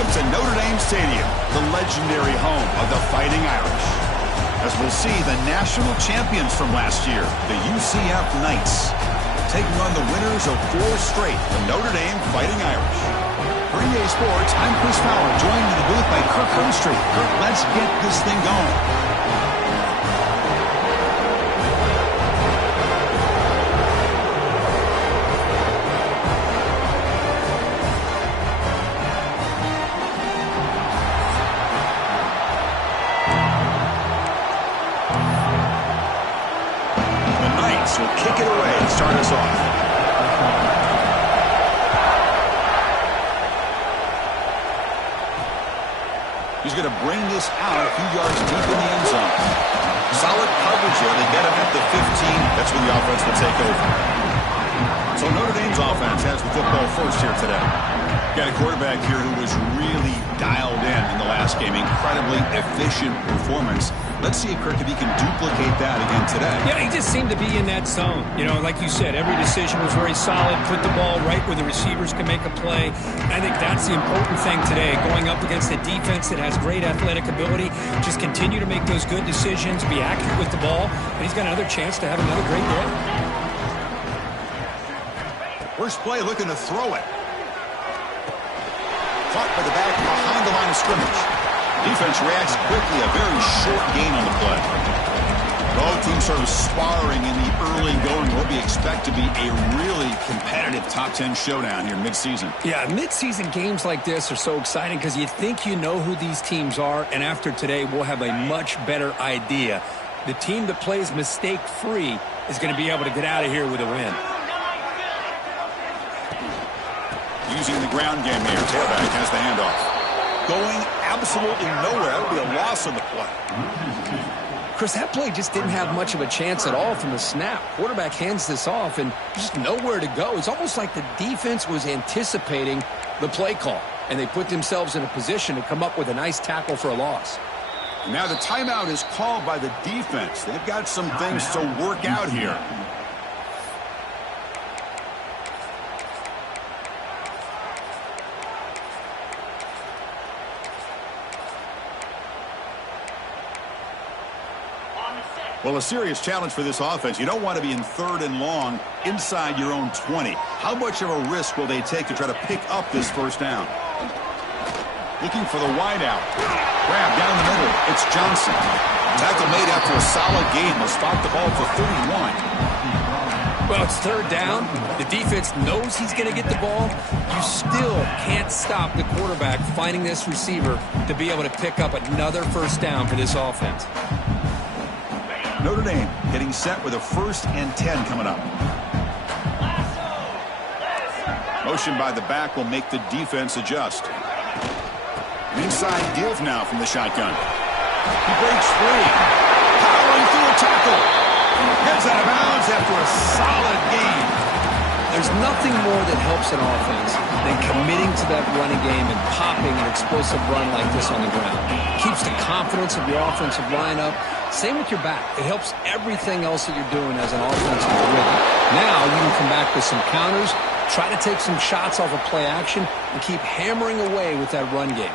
Welcome to Notre Dame Stadium, the legendary home of the Fighting Irish. As we'll see, the national champions from last year, the UCF Knights, taking on the winners of 4 straight, the Notre Dame Fighting Irish. For EA Sports, I'm Chris Fowler, joined in the booth by Kirk Herbstreit. Kirk, let's get this thing going. Will kick it away and start us off. He's going to bring this out a few yards deep in the end zone. Solid coverage there. They get him at the 15. That's when the offense will take over. So Notre Dame's offense has the football first here today. Got a quarterback here who was really dialed in the last game. Incredibly efficient performance. Let's see, Kirk, if he can duplicate that again today. Yeah, he just seemed to be in that zone. You know, like you said, every decision was very solid. Put the ball right where the receivers can make a play. I think that's the important thing today. Going up against a defense that has great athletic ability. Just continue to make those good decisions, be accurate with the ball, and he's got another chance to have another great day. First play, looking to throw it. Caught by the back behind the line of scrimmage. Defense reacts quickly, a very short gain on the play. Both teams sort of sparring in the early going. What we expect to be a really competitive top 10 showdown here mid-season. Yeah, mid-season games like this are so exciting because you think you know who these teams are, and after today we'll have a much better idea. The team that plays mistake-free is going to be able to get out of here with a win. Using the ground game here, tailback has the handoff. Going absolutely nowhere. That would be a loss on the play. Chris, that play just didn't have much of a chance at all from the snap. Quarterback hands this off and just nowhere to go. It's almost like the defense was anticipating the play call, and they put themselves in a position to come up with a nice tackle for a loss. Now the timeout is called by the defense. They've got some things to work out here. Well, a serious challenge for this offense. You don't want to be in 3rd and long inside your own 20. How much of a risk will they take to try to pick up this first down? Looking for the wideout. Grab down the middle. It's Johnson. Tackle made after a solid game. Will spot the ball for 31. Well, it's 3rd down. The defense knows he's going to get the ball. You still can't stop the quarterback finding this receiver to be able to pick up another first down for this offense. Notre Dame getting set with a 1st and 10 coming up. Motion by the back will make the defense adjust. Inside give now from the shotgun. He breaks free. Powering through a tackle. Gets out of bounds after a solid game. There's nothing more that helps an offense than committing to that running game and popping an explosive run like this on the ground. Keeps the confidence of your offensive lineup. Same with your back. It helps everything else that you're doing as an offensive rhythm. Now you can come back with some counters, try to take some shots off of play action, and keep hammering away with that run game.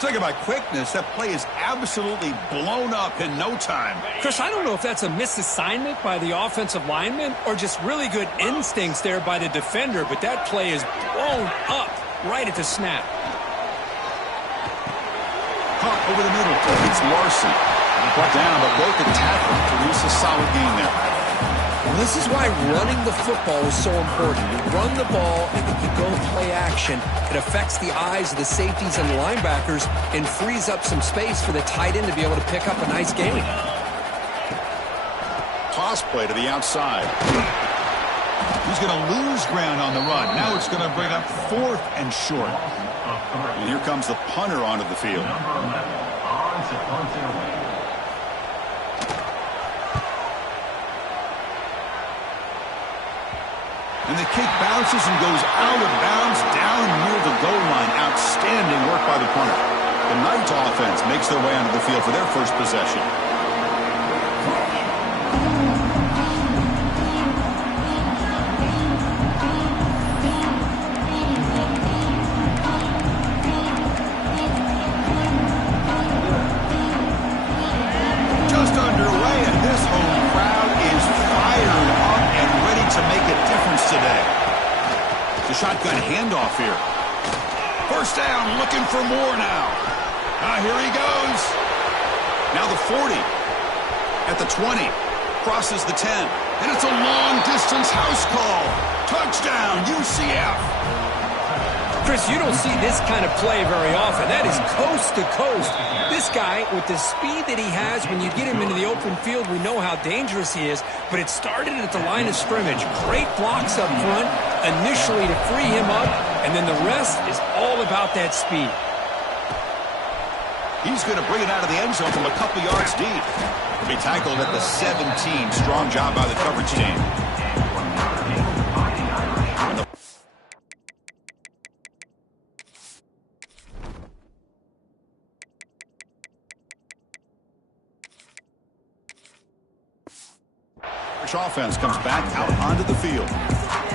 Talking about quickness, that play is absolutely blown up in no time. Chris, I don't know if that's a misassignment by the offensive lineman or just really good instincts there by the defender, but that play is blown up right at the snap. Caught over the middle. It's Larson. Brought down, but broke the tackle. Produce a solid gain there. Well, this is why running the football is so important. You run the ball, and if you go play action, it affects the eyes of the safeties and the linebackers and frees up some space for the tight end to be able to pick up a nice gain. Toss play to the outside. He's going to lose ground on the run. Now it's going to bring up 4th and short. And here comes the punter onto the field. And the kick bounces and goes out of bounds down near the goal line. Outstanding work by the punter. The Knights offense makes their way onto the field for their first possession. shotgun handoff here. First down, looking for more now. Here he goes. Now the 40. At the 20. Crosses the 10. And it's a long-distance house call. Touchdown, UCF. Chris, you don't see this kind of play very often. That is coast to coast. This guy, with the speed that he has, when you get him into the open field, we know how dangerous he is. But it started at the line of scrimmage. Great blocks up front, initially to free him up, and then the rest is all about that speed. He's going to bring it out of the end zone from a couple yards deep. He'll be tackled at the 17. Strong job by the coverage team. Offense comes back out onto the field.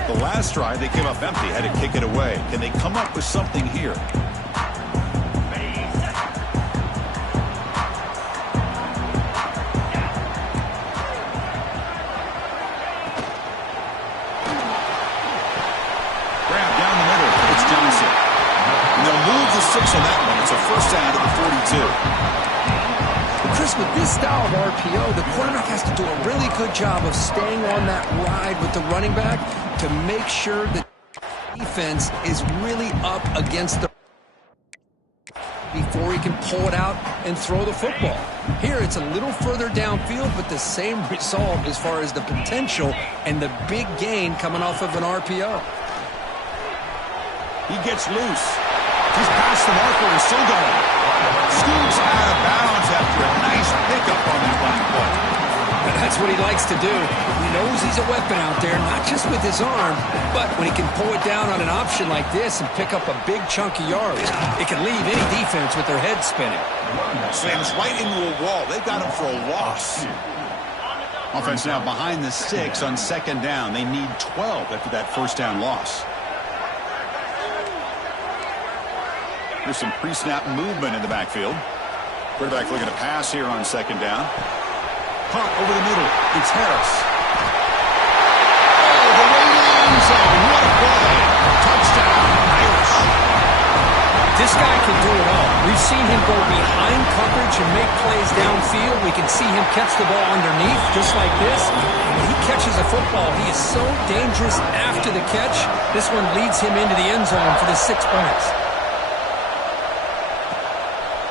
The last drive they came up empty, had to kick it away. Can they come up with something here? Grab down the middle. It's Johnson. And they'll move the 6 on that one. It's a first down to the 42. Chris, with this style of RPO, the quarterback has to do a really good job of staying on that ride with the running back to make sure that the defense is really up against the before he can pull it out and throw the football. Here, it's a little further downfield, but the same result as far as the potential and the big gain coming off of an RPO. He gets loose. He's past the marker and still going. Scoots out of bounds after a nice pickup on that running play. That's what he likes to do. He knows he's a weapon out there, not just with his arm, but when he can pull it down on an option like this and pick up a big chunk of yards, it can leave any defense with their head spinning. Slams right into a wall. They've got him for a loss. Offense now behind the 6 on second down. They need 12 after that first down loss. There's some pre-snap movement in the backfield. Quarterback looking to pass here on second down. Punt over the middle. It's Harris. Oh, the way to the end zone. What a play. Touchdown, Irish. This guy can do it all. We've seen him go behind coverage and make plays downfield. We can see him catch the ball underneath just like this. When he catches a football, he is so dangerous after the catch. This one leads him into the end zone for the 6 points.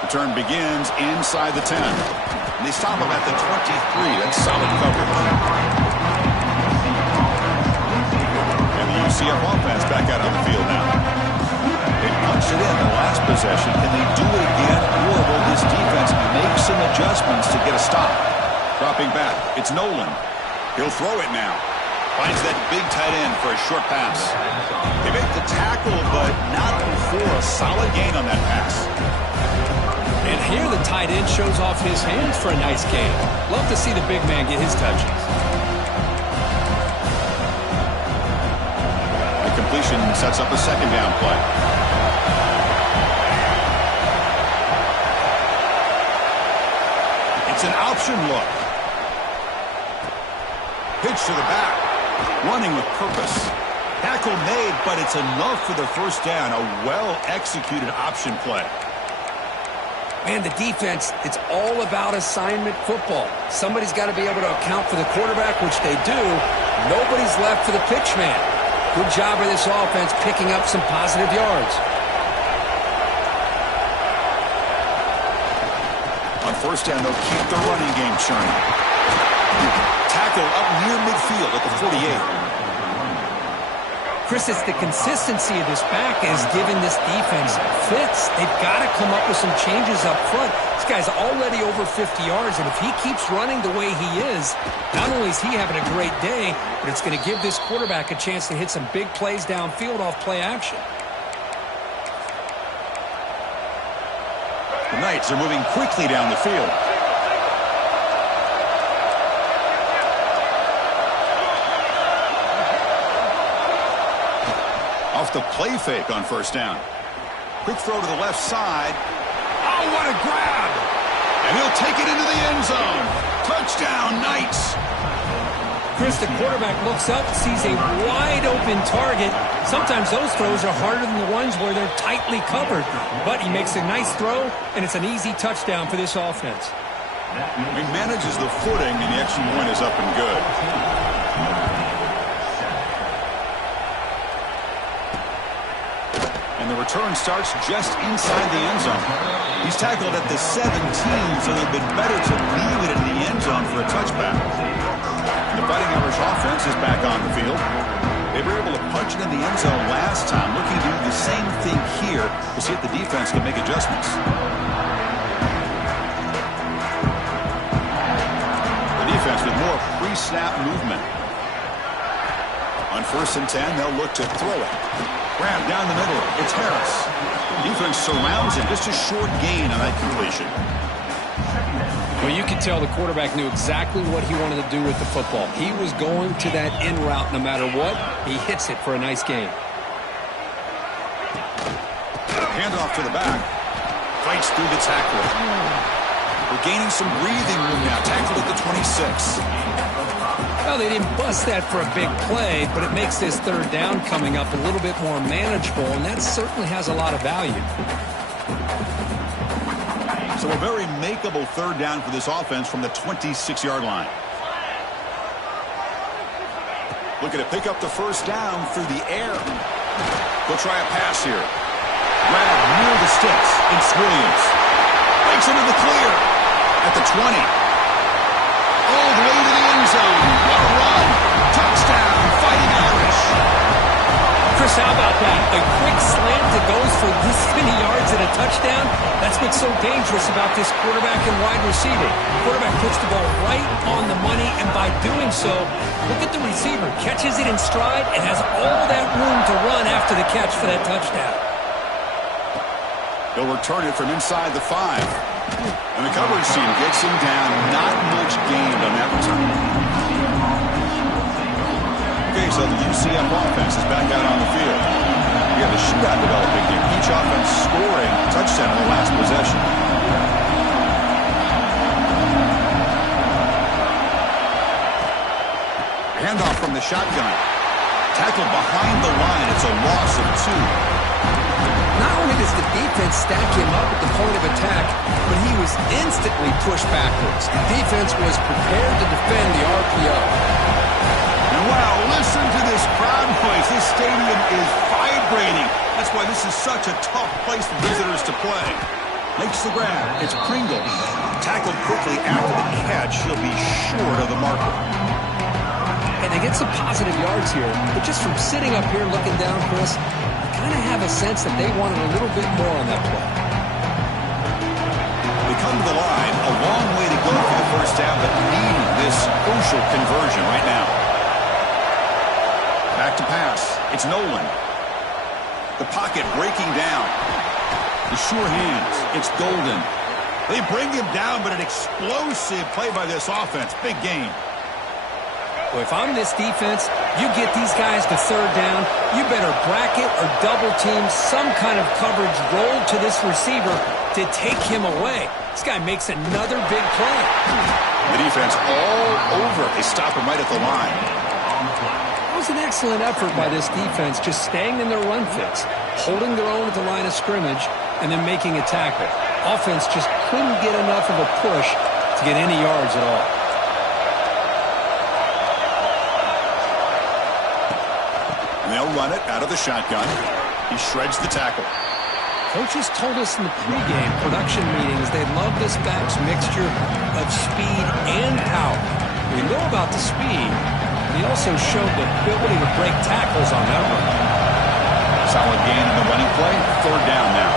Return begins inside the 10. And they stop him at the 23. That's solid coverage. And the UCF offense back out on the field now. They punched it in the last possession. Can they do it again? Or will this defense make some adjustments to get a stop? Dropping back. It's Nolan. He'll throw it now. Finds that big tight end for a short pass. They make the tackle, but not before a solid gain on that pass. And here the tight end shows off his hands for a nice gain. Love to see the big man get his touches. The completion sets up a second down play. It's an option look. Pitch to the back. Running with purpose. Tackle made, but it's enough for the first down. A well-executed option play. Man, the defense, it's all about assignment football. Somebody's got to be able to account for the quarterback, which they do. Nobody's left for the pitch man. Good job of this offense picking up some positive yards. On first down, they'll keep the running game churning. Tackle up near midfield at the 48. Chris, it's the consistency of this back is giving this defense fits. They've got to come up with some changes up front. This guy's already over 50 yards, and if he keeps running the way he is, not only is he having a great day, but it's going to give this quarterback a chance to hit some big plays downfield off play action. The Knights are moving quickly down the field. Off the play fake on first down. Quick throw to the left side. Oh, what a grab! And he'll take it into the end zone. Touchdown, Knights! Chris, the quarterback looks up, sees a wide-open target. Sometimes those throws are harder than the ones where they're tightly covered. But he makes a nice throw, and it's an easy touchdown for this offense. He manages the footing, and the extra point is up and good. And the return starts just inside the end zone. He's tackled at the 17, so they've been better to leave it in the end zone for a touchback. The Fighting Irish offense is back on the field. They were able to punch it in the end zone last time, looking to do the same thing here to see if the defense can make adjustments. The defense with more pre-snap movement. On 1st and 10, they'll look to throw it. Grab down the middle. It's Harris. Defense surrounds him. Just a short gain on that completion. Well, you could tell the quarterback knew exactly what he wanted to do with the football. He was going to that in route no matter what. He hits it for a nice gain. Handoff to the back. Fights through the tackle. We're gaining some breathing room now. Tackled at the 26. Well, they didn't bust that for a big play, but it makes this 3rd down coming up a little bit more manageable, and that certainly has a lot of value. So a very makeable 3rd down for this offense from the 26-yard line. Looking to pick up the 1st down through the air. They'll try a pass here. Grab near the sticks. It's Williams. Breaks into the clear at the 20. All the way to the end zone. What a run. Touchdown, Fighting Irish. Chris, how about that? A quick slant that goes for this many yards and a touchdown. That's what's so dangerous about this quarterback and wide receiver. Quarterback puts the ball right on the money, and by doing so, look at the receiver. Catches it in stride and has all that room to run after the catch for that touchdown. They'll return it from inside the 5. And the coverage team gets him down. Not much gained on that return. Okay, so the UCF offense is back out on the field. We have a shootout developing here. Each offense scoring a touchdown on the last possession. Handoff from the shotgun. Tackled behind the line. It's a loss of 2. Not only does the defense stack him up at the point of attack, but he was instantly pushed backwards. The defense was prepared to defend the RPO. And wow, listen to this crowd noise. This stadium is vibrating. That's why this is such a tough place for visitors to play. Makes the grab. It's Pringle. Tackled quickly after the catch. He'll be short of the marker. And they get some positive yards here, but just from sitting up here looking down, Chris, kind of have a sense that they wanted a little bit more on that play. They come to the line, a long way to go for the 1st down, but needing this crucial conversion right now. Back to pass. It's Nolan. The pocket breaking down. The sure hands. It's Golden. They bring him down, but an explosive play by this offense. Big gain. Well, if I'm this defense, you get these guys to 3rd down, you better bracket or double team some kind of coverage roll to this receiver to take him away. This guy makes another big play. The defense all over. They stop him right at the line. It was an excellent effort by this defense, just staying in their run fits, holding their own at the line of scrimmage, and then making a tackle. Offense just couldn't get enough of a push to get any yards at all. They'll run it out of the shotgun. He shreds the tackle. Coaches told us in the pregame production meetings they love this back's mixture of speed and power. We know about the speed, but he also showed the ability to break tackles on that one. Solid gain in the running play. 3rd down now.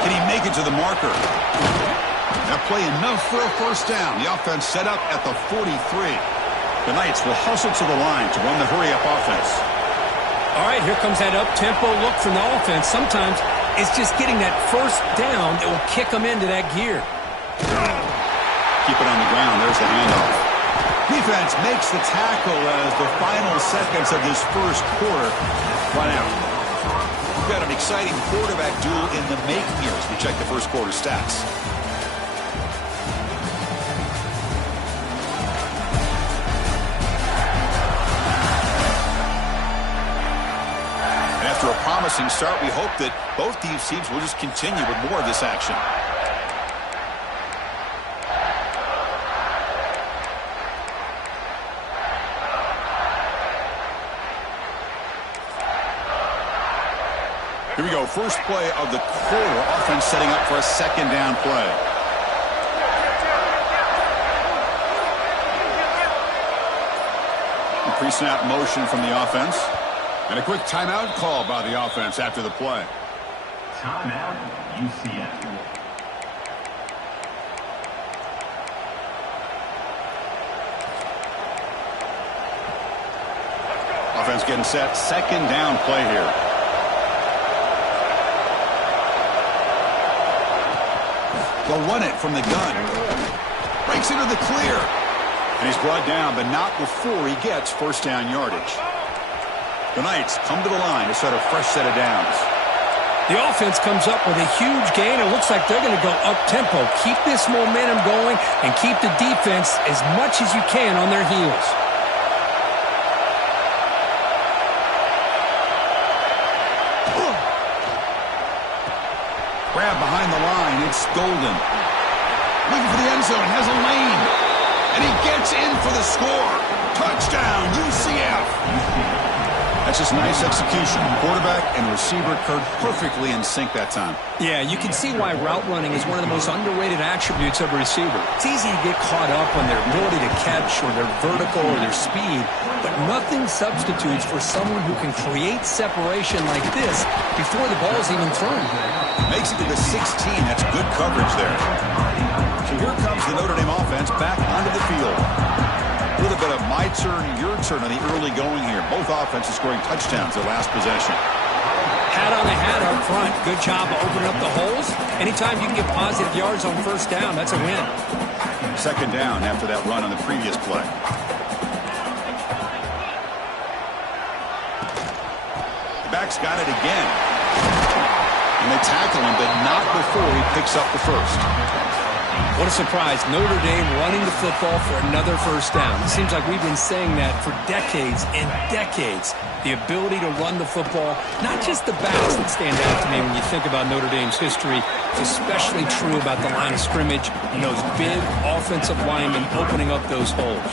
Can he make it to the marker? That play enough for a 1st down. The offense set up at the 43. The Knights will hustle to the line to run the hurry-up offense. All right, here comes that up-tempo look from the offense. Sometimes it's just getting that 1st down that will kick them into that gear. Keep it on the ground. There's the handoff. Defense makes the tackle as the final seconds of this 1st quarter run out. We've got an exciting quarterback duel in the making here as we check the 1st quarter stats. After a promising start, we hope that both these teams will just continue with more of this action. Here we go. First play of the quarter. Offense setting up for a second down play. Pre-snap motion from the offense. And a quick timeout call by the offense after the play. Timeout, UCF. Offense getting set. Second down play here. They'll run it from the gun. Breaks into the clear. And he's brought down, but not before he gets first down yardage. The Knights come to the line to set a fresh set of downs. The offense comes up with a huge gain. It looks like they're going to go up-tempo. Keep this momentum going and keep the defense as much as you can on their heels. Grab behind the line. It's Golden. Looking for the end zone. Has a lane. And he gets in for the score. Touchdown, UCF. That's just nice execution. Quarterback and receiver occurred perfectly in sync that time. Yeah, you can see why route running is one of the most underrated attributes of a receiver. It's easy to get caught up on their ability to catch or their vertical or their speed, but nothing substitutes for someone who can create separation like this before the ball's even thrown. Makes it to the 16. That's good coverage there. So here comes the Notre Dame offense back onto the field. A little bit of my turn, your turn on the early going here. Both offenses scoring touchdowns their last possession. Hat on the hat up front. Good job of opening up the holes. Anytime you can get positive yards on first down, that's a win. Second down after that run on the previous play. The back's got it again. And they tackle him, but not before he picks up the first. What a surprise. Notre Dame running the football for another first down. It seems like we've been saying that for decades and decades. The ability to run the football, not just the backs that stand out to me when you think about Notre Dame's history. It's especially true about the line of scrimmage and those big offensive linemen opening up those holes.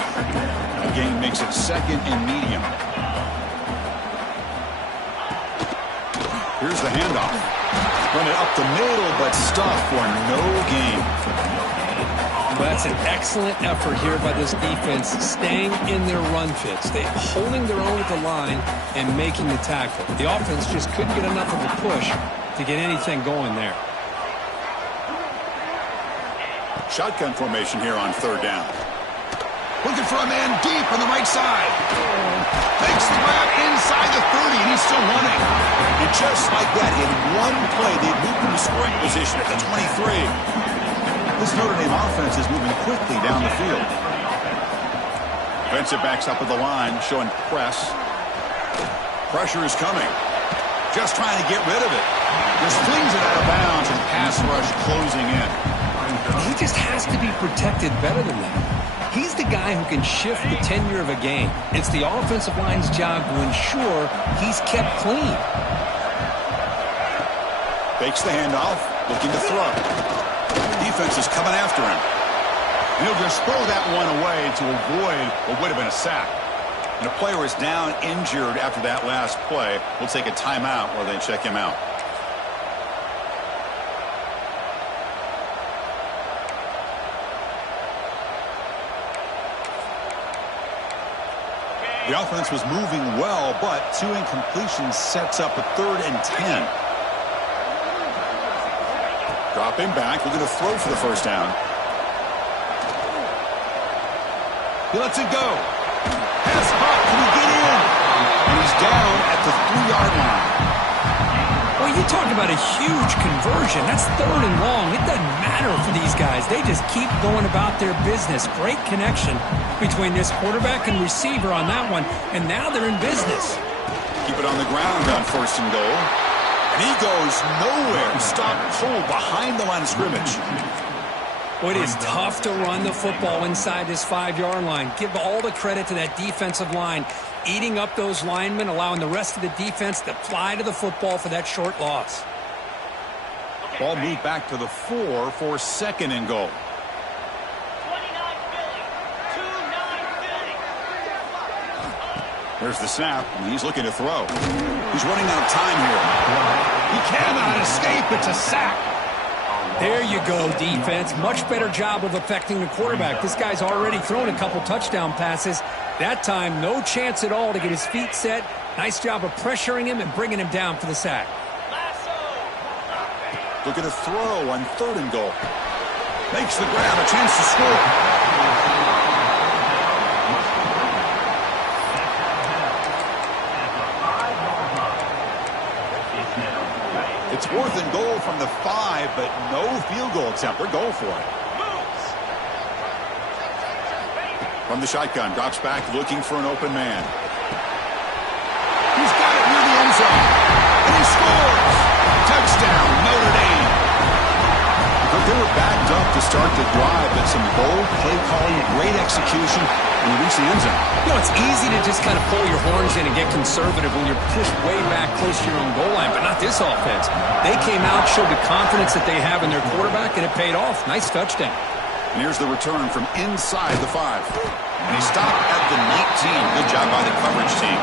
The game makes it second and medium. Here's the handoff. Run it up the middle, but stuffed for no gain. Well, that's an excellent effort here by this defense, staying in their run fits. They're holding their own at the line and making the tackle. The offense just couldn't get enough of a push to get anything going there. Shotgun formation here on third down. Looking for a man deep on the right side. Makes the grab inside the 30, and he's still running. And just like that, in one play, they moved into scoring position at the 23. This Notre Dame offense is moving quickly down the field. Defensive backs up at the line, showing press. Pressure is coming. Just trying to get rid of it. Just flings it out of bounds, and pass rush closing in. He just has to be protected better than that. He's the guy who can shift the tenure of a game. It's the offensive line's job to ensure he's kept clean. Fakes the handoff, looking to throw. Defense is coming after him. And he'll just throw that one away to avoid what would have been a sack. And a player is down injured after that last play. We'll take a timeout while they check him out. The offense was moving well, but two incompletions sets up a 3rd and 10. Dropping back, we're going to throw for the first down. He lets it go. Pass hot, can he get in? And he's down at the 3-yard line. Well, you talk about a huge conversion. That's 3rd and long. It doesn't matter for these guys. They just keep going about their business. Great connection between this quarterback and receiver on that one, and now they're in business. Keep it on the ground on 1st and goal. And he goes nowhere. Stopped cold behind the line of scrimmage. Well, it is tough to run the football inside this 5-yard line. Give all the credit to that defensive line. eating up those linemen, allowing the rest of the defense to fly to the football for that short loss. Ball moved back to the 4 for 2nd and goal. There's the snap, and he's looking to throw. He's running out of time here. He cannot escape. It's a sack. There you go, defense. Much better job of affecting the quarterback. This guy's already thrown a couple touchdown passes. That time, no chance at all to get his feet set. Nice job of pressuring him and bringing him down for the sack. Look at a throw on 3rd and goal. Makes the grab, a chance to score. It's 4th and goal from the 5, but no field goal attempt. They're going for it. From the shotgun, drops back looking for an open man. He's got it near the end zone, and he scores! Touchdown, Notre Dame! But they were backed up to start the drive, but some bold play calling, great execution, and he reached the end zone. You know, it's easy to just kind of pull your horns in and get conservative when you're pushed way back close to your own goal line, but not this offense. They came out, showed the confidence that they have in their quarterback, and it paid off. Nice touchdown. And here's the return from inside the 5. And he stopped at the 19. Good job by the coverage team.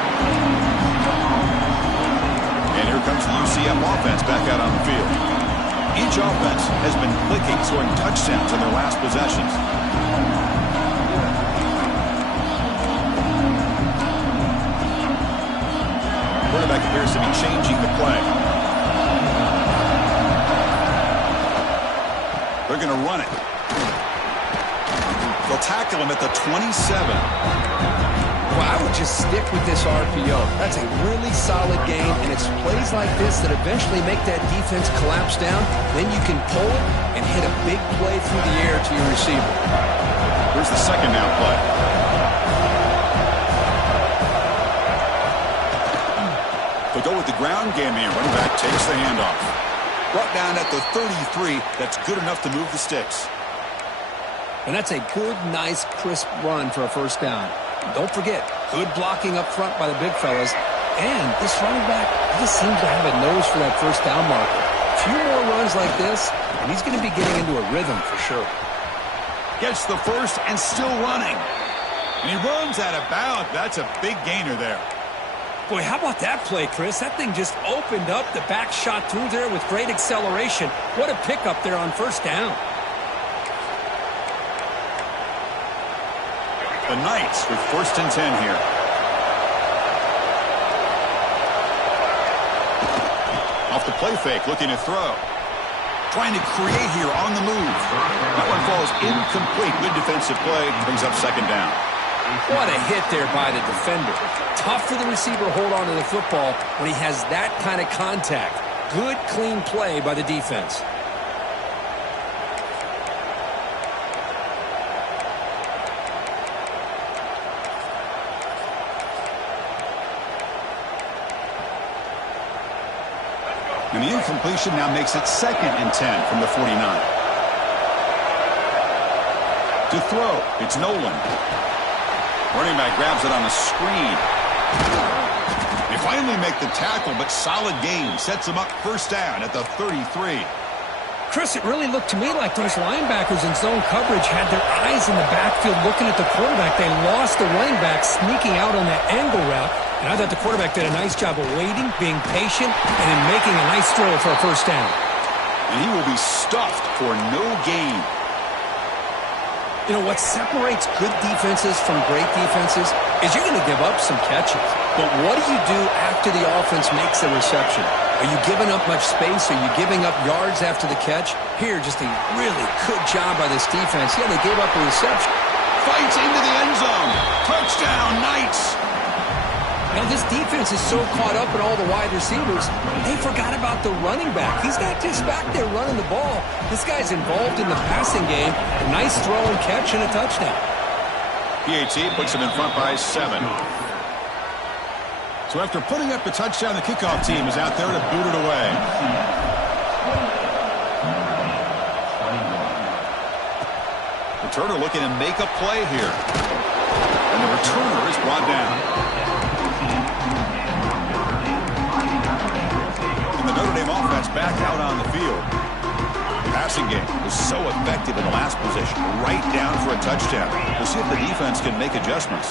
And here comes the UCF offense back out on the field. Each offense has been clicking, scoring touchdowns in their last possessions. Quarterback appears to be changing the play. They're going to run it. They'll tackle him at the 27. Well, I would just stick with this RPO. That's a really solid game, and it's plays like this that eventually make that defense collapse down. Then you can pull it and hit a big play through the air to your receiver. Here's the 2nd down play. They'll go with the ground game here. Running back takes the handoff. Brought down at the 33. That's good enough to move the sticks. And that's a good, nice, crisp run for a first down. Don't forget, good blocking up front by the big fellas. And this running back just seems to have a nose for that first down marker. A few more runs like this, and he's going to be getting into a rhythm for sure. Gets the first and still running. And he runs out of bounds. That's a big gainer there. Boy, how about that play, Chris? That thing just opened up. The back shot through there with great acceleration. What a pickup there on first down. The Knights with 1st and 10 here. Off the play fake, looking to throw. Trying to create here on the move. That one falls incomplete. Good defensive play. Brings up 2nd down. What a hit there by the defender. Tough for the receiver to hold on to the football when he has that kind of contact. Good, clean play by the defense. And the incompletion now makes it 2nd and 10 from the 49. To throw, it's Nolan. Running back grabs it on a screen. They finally make the tackle, but solid gain. Sets him up first down at the 33. Chris, it really looked to me like those linebackers in zone coverage had their eyes in the backfield looking at the quarterback. They lost the running back sneaking out on that angle route. And I thought the quarterback did a nice job of waiting, being patient, and then making a nice throw for a first down. And he will be stuffed for no gain. You know, what separates good defenses from great defenses is you're going to give up some catches. But what do you do after the offense makes the reception? Are you giving up much space? Are you giving up yards after the catch? Here, just a really good job by this defense. Yeah, they gave up a reception. Fights into the end zone. Touchdown, Knights. Now, this defense is so caught up in all the wide receivers, they forgot about the running back. He's not just back there running the ball. This guy's involved in the passing game. A nice throw and catch and a touchdown. PAT puts him in front by 7. So after putting up the touchdown, the kickoff team is out there to boot it away. Returner looking to make a play here. And the returner is brought down. offense back out on the field. The passing game was so effective in the last possession, right down for a touchdown. We'll see if the defense can make adjustments.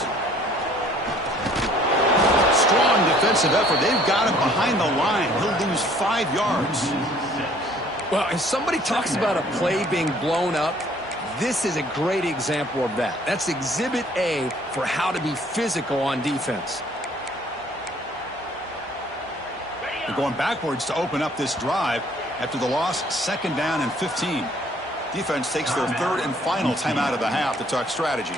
Strong defensive effort. They've got him behind the line. He'll lose 5 yards. Well, if somebody talks about a play being blown up, this is a great example of that. That's Exhibit A for how to be physical on defense. They're going backwards to open up this drive after the loss, 2nd down and 15. Defense takes their 3rd and final timeout of the half to talk strategy.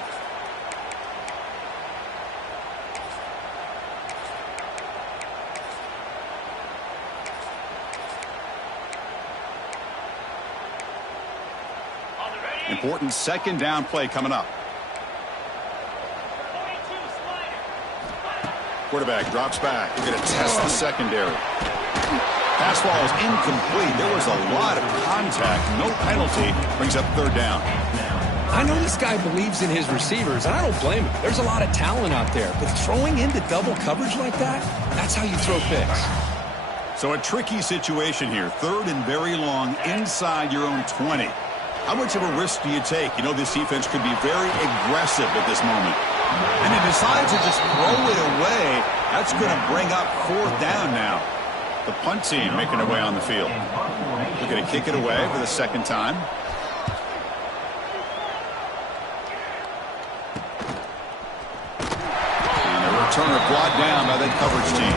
Important 2nd down play coming up. Quarterback drops back. We're going to test the secondary. Pass ball is incomplete. There was a lot of contact. No penalty. Brings up 3rd down. I know this guy believes in his receivers, and I don't blame him. There's a lot of talent out there. But throwing into double coverage like that, that's how you throw picks. So a tricky situation here. 3rd and very long inside your own 20. How much of a risk do you take? You know, this defense could be very aggressive at this moment. And he decides to just throw it away. That's going to bring up 4th down now. The punt team making their way on the field. They're going to kick it away for the 2nd time. And a returner brought down by that coverage team.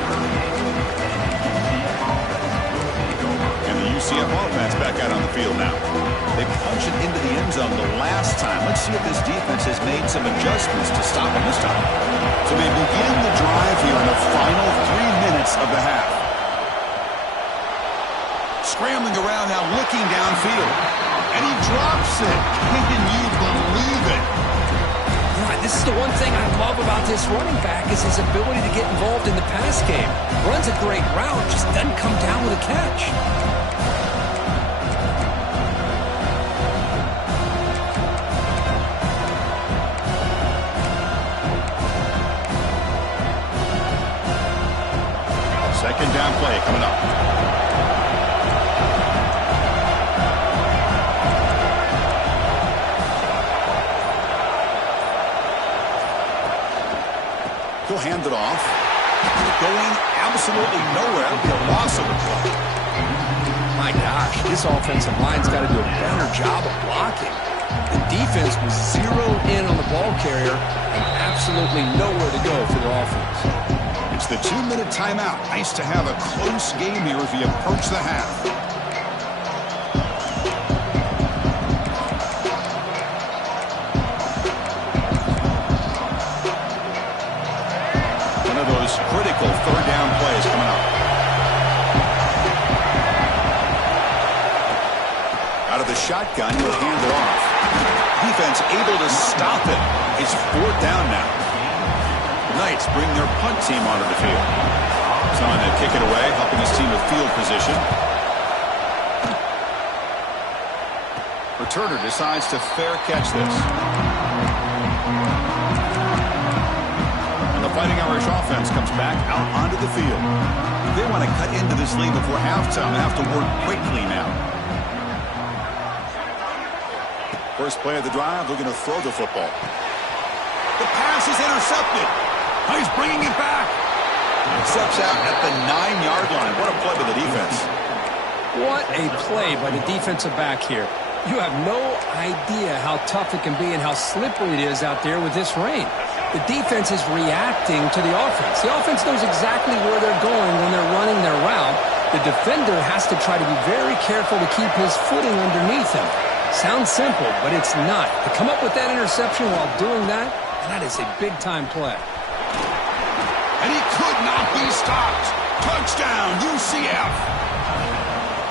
And the UCF offense back out on the field now. They punched it into the end zone the last time. Let's see if this defense has made some adjustments to stop them this time. So they begin the drive here in the final 3 minutes of the half. Scrambling around now, looking downfield. And he drops it. Can you believe it? Right, this is the one thing I love about this running back is his ability to get involved in the pass game. Runs a great route, just doesn't come down with a catch. Second down play coming up. He'll hand it off. Going absolutely nowhere. It'll be a loss of the play. My gosh, this offensive line's got to do a better job of blocking. The defense was zeroed in on the ball carrier and absolutely nowhere to go for their offense. It's the 2-minute timeout. Nice to have a close game here as we approach the half. One of those critical 3rd down plays coming up. Out of the shotgun, he'll hand it off. Defense able to stop it. It's 4th down now. Knights bring their punt team onto the field. Someone to kick it away, helping his team with field position. Returner decides to fair catch this. And the Fighting Irish offense comes back out onto the field. They want to cut into this lead before halftime. They have to work quickly now. First play of the drive, looking to throw the football. The pass is intercepted. He's bringing it back. Steps out at the 9-yard line. What a play by the defense. What a play by the defensive back here. You have no idea how tough it can be and how slippery it is out there with this rain. The defense is reacting to the offense. The offense knows exactly where they're going when they're running their route. The defender has to try to be very careful to keep his footing underneath him. Sounds simple, but it's not. To come up with that interception while doing that, that is a big-time play. And he could not be stopped. Touchdown, UCF.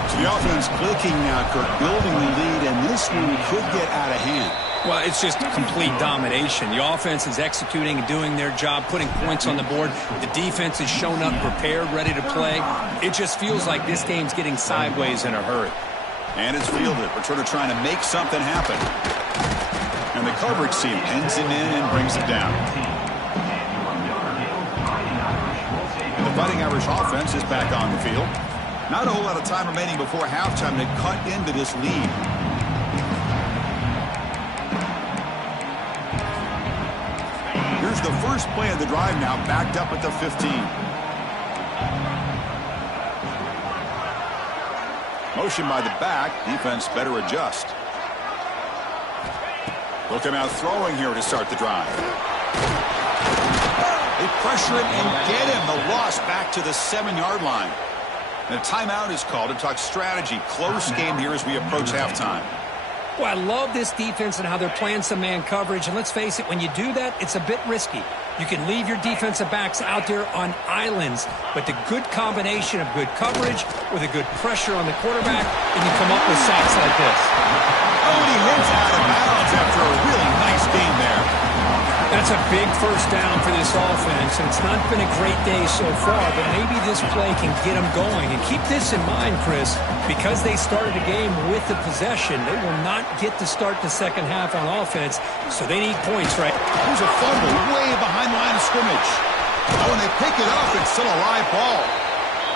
So the offense clicking now, Kirk, building the lead, and this one could get out of hand. Well, it's just complete domination. The offense is executing and doing their job, putting points on the board. The defense is shown up, prepared, ready to play. It just feels like this game's getting sideways in a hurry. And it's fielded. Returner trying to make something happen. And the coverage team pins him in and brings him down. And the Fighting Irish offense is back on the field. Not a whole lot of time remaining before halftime to cut into this lead. Here's the first play of the drive now, backed up at the 15. Motion by the back. Defense better adjust. They'll come out throwing here to start the drive. They pressure him and get him. The loss back to the 7-yard line. And a timeout is called to talk strategy. Close game here as we approach halftime. Well, I love this defense and how they're playing some man coverage. And let's face it, when you do that, it's a bit risky. You can leave your defensive backs out there on islands, but the good combination of good coverage with a good pressure on the quarterback, and you come up with sacks like this. Oh, and he hits out of bounds after a really nice game there. That's a big first down for this offense, and it's not been a great day so far, but maybe this play can get them going. And keep this in mind, Chris, because they started the game with the possession, they will not get to start the second half on offense, so they need points, right? Here's a fumble way behind the line of scrimmage. Oh, and they pick it up. It's still a live ball.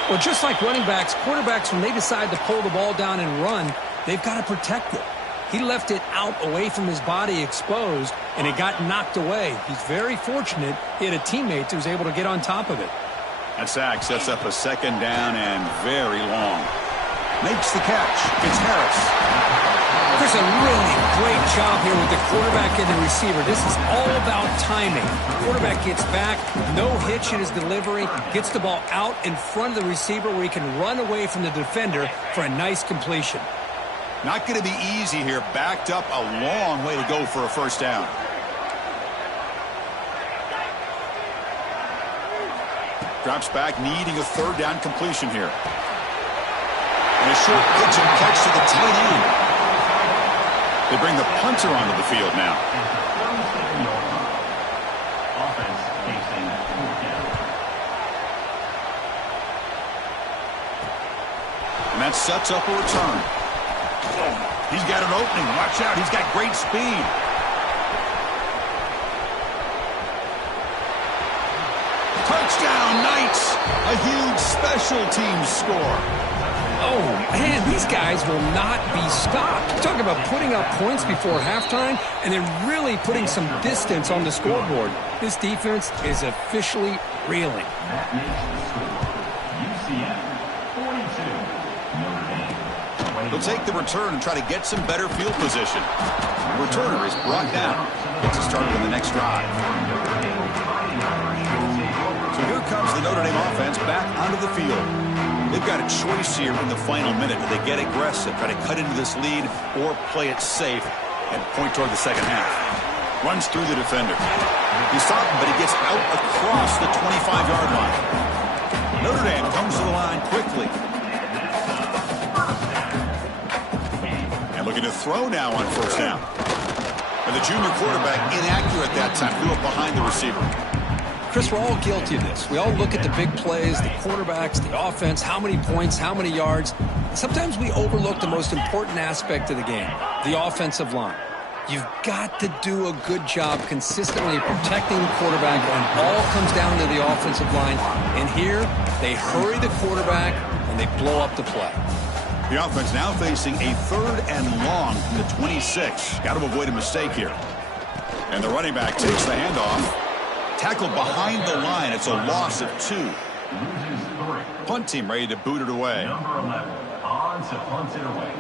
Well, just like running backs, quarterbacks, when they decide to pull the ball down and run, they've got to protect it. He left it out away from his body exposed, and it got knocked away. He's very fortunate he had a teammate who was able to get on top of it. That sack sets up a second down and very long. Makes the catch. It's Harris. There's a really great job here with the quarterback and the receiver. This is all about timing. Quarterback gets back, no hitch in his delivery, gets the ball out in front of the receiver where he can run away from the defender for a nice completion. Not going to be easy here. Backed up a long way to go for a first down. Drops back, needing a third down completion here. And a short pitch and catch to the tight end. They bring the punter onto the field now. Offense facing fourth down. And that sets up a return. He's got an opening. Watch out. He's got great speed. Touchdown, Knights. A huge special teams score. Oh, man, these guys will not be stopped. Talk about putting up points before halftime and then really putting some distance on the scoreboard. This defense is officially reeling. That makes the score. UCF 42, Notre Dame. They'll take the return and try to get some better field position. The returner is brought down. Gets us started on the next drive. So here comes the Notre Dame offense back onto the field. They've got a choice here in the final minute. Do they get aggressive, try to cut into this lead, or play it safe and point toward the second half? Runs through the defender. He stopped him, but he gets out across the 25-yard line. Notre Dame comes to the line quickly. And looking to throw now on first down. And the junior quarterback inaccurate that time, threw it behind the receiver. Chris, we're all guilty of this. We all look at the big plays, the quarterbacks, the offense, how many points, how many yards. Sometimes we overlook the most important aspect of the game, the offensive line. You've got to do a good job consistently protecting the quarterback, and all comes down to the offensive line. And here, they hurry the quarterback, and they blow up the play. The offense now facing a third and long from the 26. Got to avoid a mistake here. And the running back takes the handoff. Tackled behind the line. It's a loss of 2. Loses 3. Punt team ready to boot it away. Number 11 on to punt it away.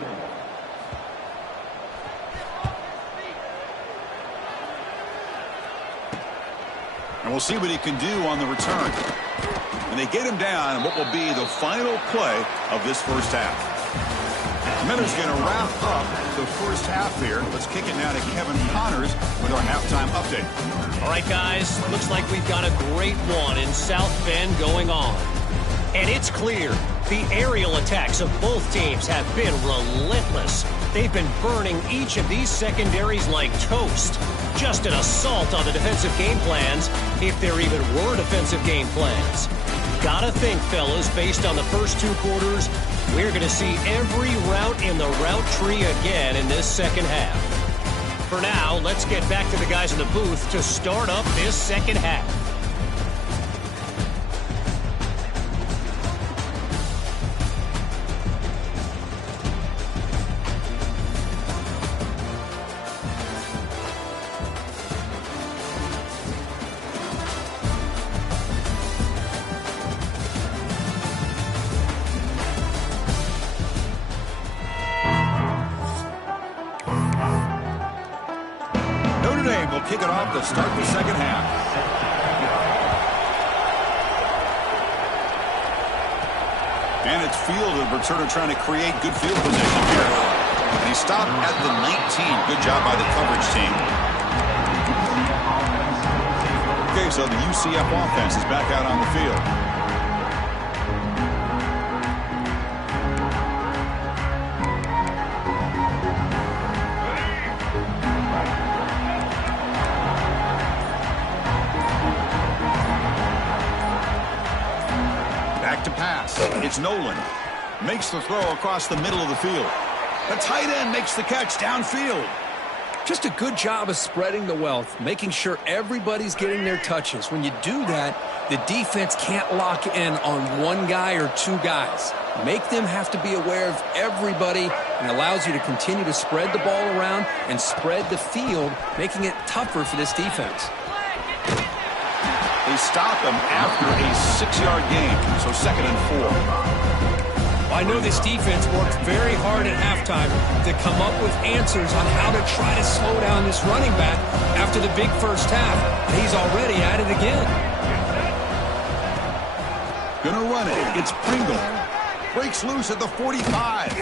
And we'll see what he can do on the return. And they get him down in what will be the final play of this first half. Miller's going to wrap up the first half here. Let's kick it now to Kevin Connors with our halftime update. All right, guys, looks like we've got a great one in South Bend going on. And it's clear the aerial attacks of both teams have been relentless. They've been burning each of these secondaries like toast. Just an assault on the defensive game plans, if there even were defensive game plans. Gotta think, fellas, based on the first 2 quarters, we're going to see every route in the route tree again in this second half. For now, let's get back to the guys in the booth to start up this second half. kick it off to start the second half. And it's fielded. Returner trying to create good field position here. And he stopped at the 19. Good job by the coverage team. Okay, so the UCF offense is back out on the field. Back to pass. It's Nolan. Makes the throw across the middle of the field. The tight end makes the catch downfield. Just a good job of spreading the wealth, making sure everybody's getting their touches. When you do that, the defense can't lock in on one guy or two guys. Make them have to be aware of everybody, and allows you to continue to spread the ball around and spread the field, making it tougher for this defense. They stop him after a 6-yard gain, so 2nd and 4. I know this defense worked very hard at halftime to come up with answers on how to try to slow down this running back after the big first half. He's already at it again. Gonna run it. It's Pringle. Breaks loose at the 45.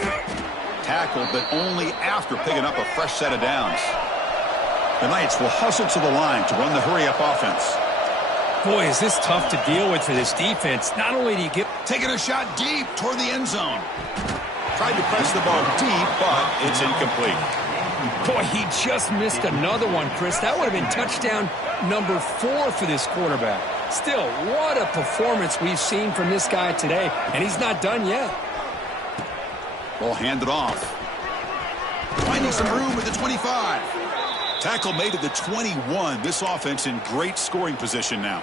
Tackled, but only after picking up a fresh set of downs. The Knights will hustle to the line to run the hurry-up offense. Boy, is this tough to deal with for this defense. Not only do you get... Taking a shot deep toward the end zone. Tried to press the ball deep, but it's incomplete. Boy, he just missed another one, Chris. That would have been touchdown number 4 for this quarterback. Still, what a performance we've seen from this guy today, and he's not done yet. Ball handed off. Finding some room at the 25. Tackle made at the 21. This offense in great scoring position now.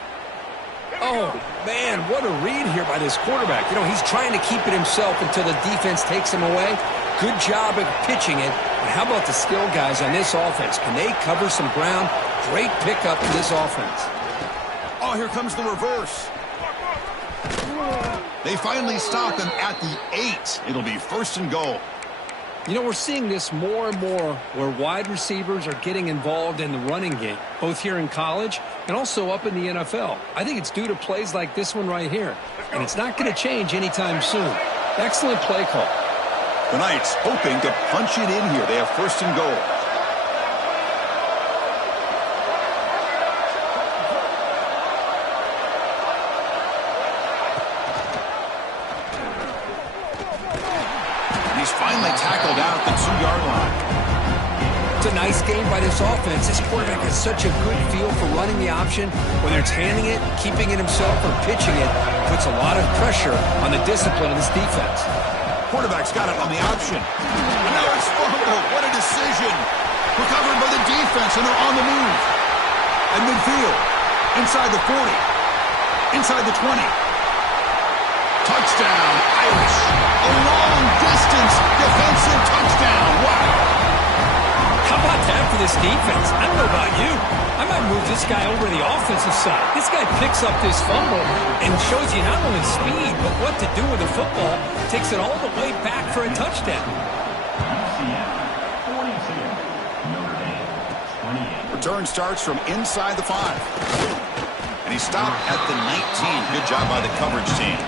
Oh, man, what a read here by this quarterback. You know, he's trying to keep it himself until the defense takes him away. Good job of pitching it. And how about the skill guys on this offense? Can they cover some ground? Great pickup for this offense. Oh, here comes the reverse. They finally stop him at the 8. It'll be 1st and goal. You know, we're seeing this more and more where wide receivers are getting involved in the running game, both here in college and also up in the NFL. I think it's due to plays like this one right here, and it's not going to change anytime soon. Excellent play call. The Knights hoping to punch it in here. They have 1st and goal. Finally tackled out at the 2-yard line. It's a nice game by this offense. This quarterback has such a good feel for running the option. Whether it's handing it, keeping it himself, or pitching it, puts a lot of pressure on the discipline of this defense. Quarterback's got it on the option. And now it's fumbled. What a decision. Recovered by the defense, and they're on the move. At midfield. Inside the 40. Inside the 20. Touchdown, Irish. A long-distance defensive touchdown. Wow. How about that for this defense? I don't know about you. I might move this guy over to the offensive side. This guy picks up this fumble and shows you not only speed, but what to do with the football. Takes it all the way back for a touchdown. UCF 42, Notre Dame 28. Return starts from inside the 5. And he stopped at the 19. Good job by the coverage team.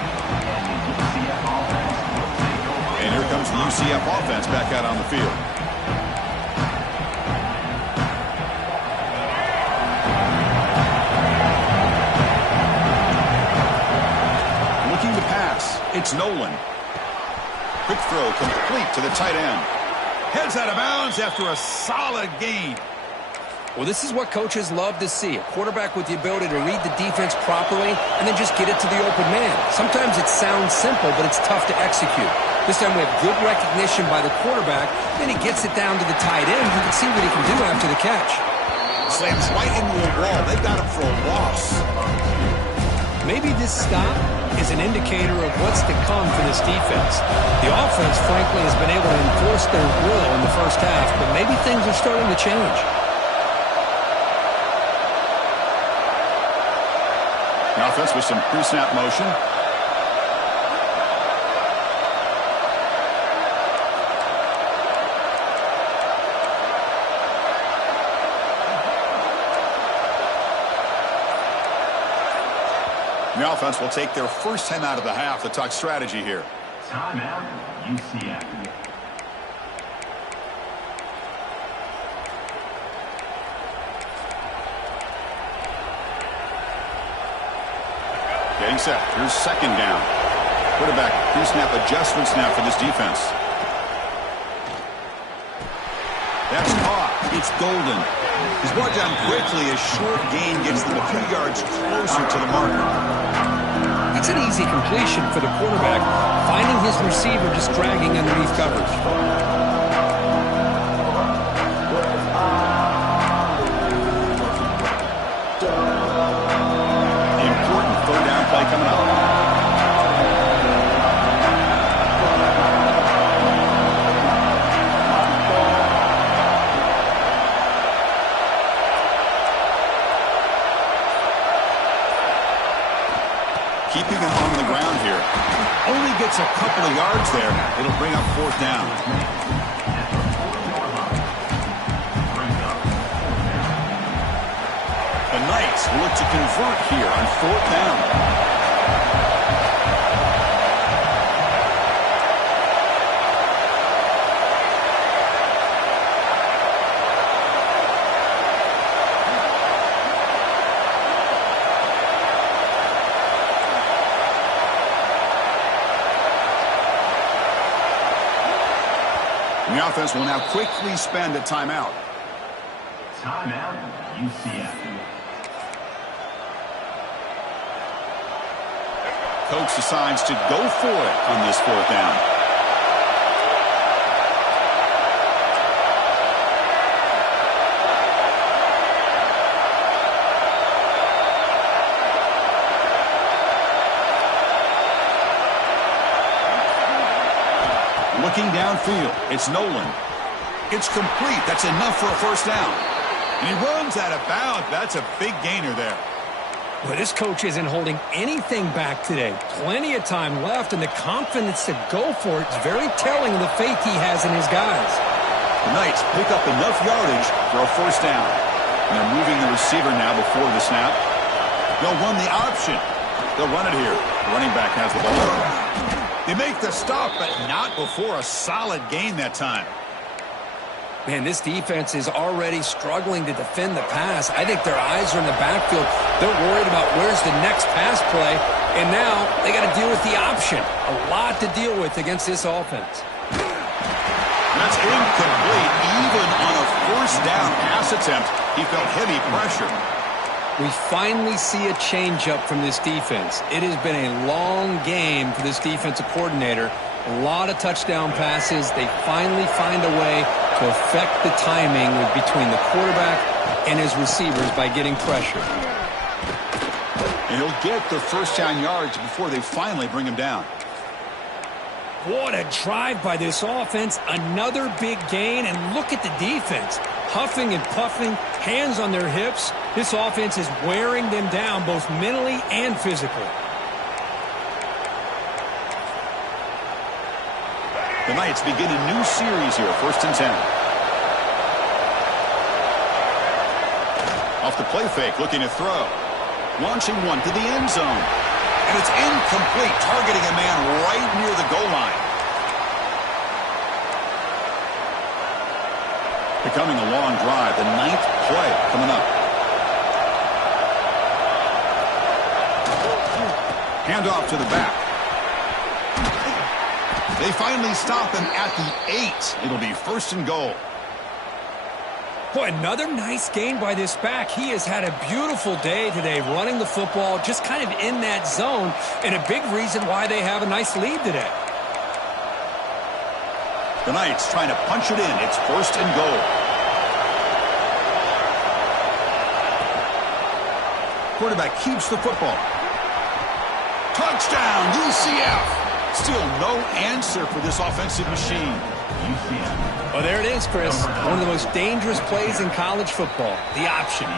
And here comes the UCF offense back out on the field. Looking to pass. It's Nolan. Quick throw complete to the tight end. Heads out of bounds after a solid gain. Well, this is what coaches love to see. A quarterback with the ability to read the defense properly and then just get it to the open man. Sometimes it sounds simple, but it's tough to execute. This time we have good recognition by the quarterback. Then he gets it down to the tight end. You can see what he can do after the catch. Slams right into a wall. They've got him for a loss. Maybe this stop is an indicator of what's to come for this defense. The offense, frankly, has been able to enforce their will in the first half, but maybe things are starting to change. The offense with some pre-snap motion. The offense will take their first time out of the half to talk strategy here. Timeout, UCF. Getting set. Here's second down. Quarterback pre-snap adjustment snap for this defense. That's caught. It's Golden. He's brought down quickly as short gain gets them a few yards closer to the marker. That's an easy completion for the quarterback, finding his receiver just dragging underneath coverage. Important third down play coming up. Keeping him on the ground here. Only gets a couple of yards there. It'll bring up fourth down. The Knights look to convert here on fourth down. The offense will now quickly spend a timeout. Timeout, UCF. Coach decides to go for it on this fourth down. Looking downfield, it's Nolan. It's complete. That's enough for a first down. And he runs out of bounds. That's a big gainer there. Well, this coach isn't holding anything back today. Plenty of time left, and the confidence to go for it is very telling of the faith he has in his guys. The Knights pick up enough yardage for a first down. And they're moving the receiver now before the snap. They'll run the option. They'll run it here. The running back has the ball. They make the stop, but not before a solid gain that time. Man, this defense is already struggling to defend the pass. I think their eyes are in the backfield. They're worried about where's the next pass play, and now they got to deal with the option. A lot to deal with against this offense. That's incomplete. Even on a first down pass attempt, he felt heavy pressure. We finally see a change-up from this defense. It has been a long game for this defensive coordinator. A lot of touchdown passes. They finally find a way to affect the timing between the quarterback and his receivers by getting pressure. And he'll get the first down yards before they finally bring him down. What a drive by this offense. Another big gain, and look at the defense. Huffing and puffing, hands on their hips. This offense is wearing them down both mentally and physically. The Knights begin a new series here, 1st and 10. Off the play fake, looking to throw. Launching one to the end zone. And it's incomplete, targeting a man right near the goal line. Becoming a long drive, the 9th play coming up. Handoff to the back. They finally stop him at the 8. It'll be 1st and goal. Boy, another nice gain by this back. He has had a beautiful day today running the football, just kind of in that zone, and a big reason why they have a nice lead today. The Knights trying to punch it in. It's 1st and goal. Quarterback keeps the football. Touchdown, UCF. Still no answer for this offensive machine. Well, there it is, Chris. One of the most dangerous plays in college football, the option.